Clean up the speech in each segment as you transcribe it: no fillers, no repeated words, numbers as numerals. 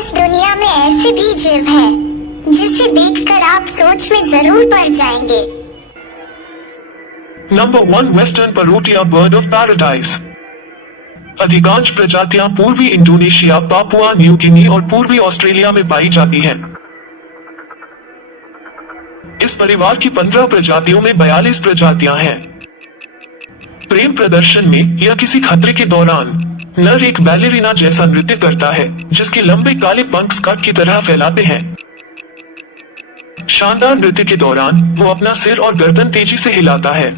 इस दुनिया में ऐसे भी जीव हैं जिसे देखकर आप सोच में जरूर पड़ जाएंगे। Number 1 western parotia bird of paradise. अधिकांश प्रजातियां पूर्वी इंडोनेशिया, पापुआ न्यू गिनी और पूर्वी ऑस्ट्रेलिया में पाई जाती हैं। इस परिवार की 15 प्रजातियों में 42 प्रजातियां हैं। प्रेम प्रदर्शन में या किसी खतरे के दौरान नर एक बैलेरिना जैसा नृत्य करता है जिसके लंबे काले पंख स्कर्ट की तरह फैलाते हैं। शानदार नृत्य के दौरान वो अपना सिर और गर्दन तेजी से हिलाता है।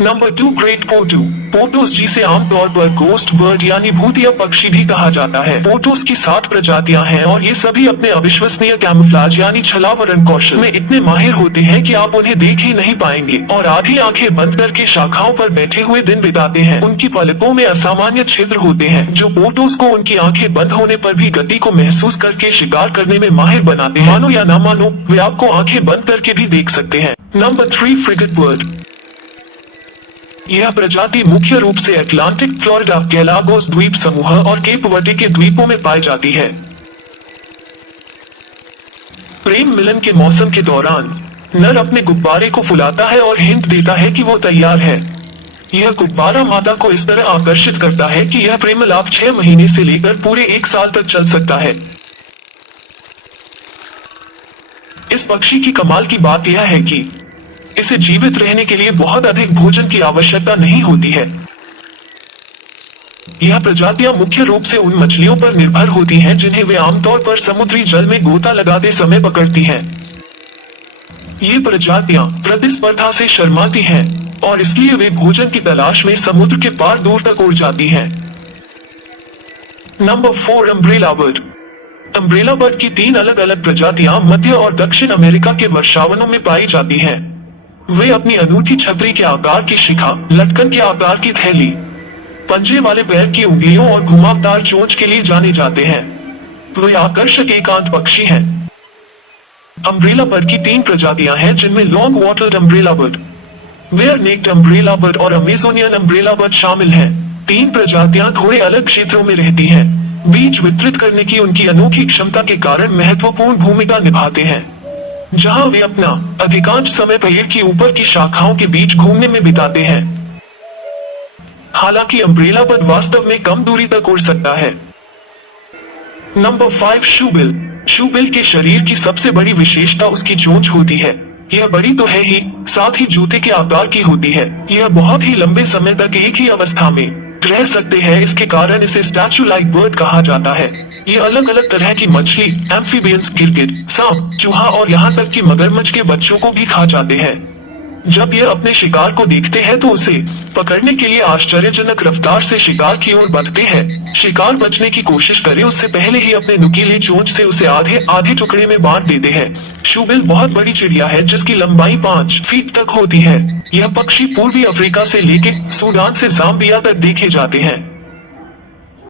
Number 2 great पोटू। पोटोस जिसे आमतौर पर गोस्ट बर्ड यानी भूतिया पक्षी भी कहा जाता है। पोटोस की 7 प्रजातियां हैं और ये सभी अपने अविश्वसनीय कैमोफ्लेज यानी छलावरण कौशल में इतने माहिर होते हैं कि आप उन्हें देख ही नहीं पाएंगे और आधी आंखें बंद करके शाखाओं पर बैठे हुए दिन बिताते हैं। उनकी पलकों में असामान्य छिद्र होते हैं जो पोटोस को उनकी आंखें बंद होने पर भी गति को महसूस करके शिकार करने में माहिर बनाते हैं। मानो या ना मानो, वे आपको आंखें बंद करके भी देख सकते हैं। Number 3 frigate bird. यह प्रजाति मुख्य रूप से अटलांटिक, फ्लोरिडा, गैलागोस द्वीप समूह और केप वर्डे के द्वीपों में पाई जाती है। प्रेम मिलन के मौसम के दौरान नर अपने गुब्बारे को फुलाता है और हिंट देता है कि वो तैयार है। यह गुब्बारा मादा को इस तरह आकर्षित करता है कि यह प्रेमलाप 6 महीने से लेकर पूरे 1 साल तक चल सकता है। इस पक्षी की कमाल की बात यह है कि इसे जीवित रहने के लिए बहुत अधिक भोजन की आवश्यकता नहीं होती है। यह प्रजातियां मुख्य रूप से उन मछलियों पर निर्भर होती हैं जिन्हें वे आमतौर पर समुद्री जल में गोता लगाते समय पकड़ती हैं। ये प्रजातियां प्रतिस्पर्धा से शर्माती हैं और इसलिए वे भोजन की तलाश में समुद्र के पार दूर तक उड़ जाती हैं। Number 4 umbrella bird. Umbrella bird की 3 अलग अलग प्रजातियां मध्य और दक्षिण अमेरिका के वर्षावनों में पाई जाती हैं। वे अपनी अनूठी छतरी के आकार की शिखा, लटकन के आकार की थैली, पंजे वाले पैर की उंगलियों और घुमावदार चोंच के लिए जाने जाते हैं। वे आकर्षक एकांत पक्षी हैं। अम्ब्रेला बर्ड की 3 प्रजातियां हैं जिनमें long wattled umbrella bird, bare necked umbrella bird और अमेजोनियन अम्ब्रेला बर्ड शामिल हैं। 3 प्रजातियां थोड़े अलग क्षेत्रों में रहती हैं। बीज वितरित करने की उनकी अनोखी क्षमता के कारण महत्वपूर्ण भूमिका निभाते हैं, जहां वे अपना अधिकांश समय पेड़ की ऊपर की शाखाओं के बीच घूमने में बिताते हैं। हालांकि अम्ब्रेला बर्ड वास्तव में कम दूरी तक उड़ सकता है। Number 5 shoebill. शूबिल के शरीर की सबसे बड़ी विशेषता उसकी चोंच होती है। यह बड़ी तो है ही, साथ ही जूते के आकार की होती है। यह बहुत ही लंबे समय तक एक ही अवस्था में रह सकते हैं, इसके कारण इसे स्टैचू लाइक बर्ड कहा जाता है। ये अलग अलग तरह की मछली, एम्फीबियंस, गिरगिट, सांप, चूहा और यहाँ तक कि मगरमच्छ के बच्चों को भी खा जाते हैं। जब ये अपने शिकार को देखते हैं तो उसे पकड़ने के लिए आश्चर्यजनक रफ्तार से शिकार की ओर बढ़ते हैं। शिकार बचने की कोशिश करे उससे पहले ही अपने नुकीली चोंच से उसे आधे आधे टुकड़े में बांट देते हैं। शूबिल बहुत बड़ी चिड़िया है जिसकी लंबाई 5 फीट तक होती है। यह पक्षी पूर्वी अफ्रीका से लेकर सूडान से जाम्बिया तक देखे जाते हैं।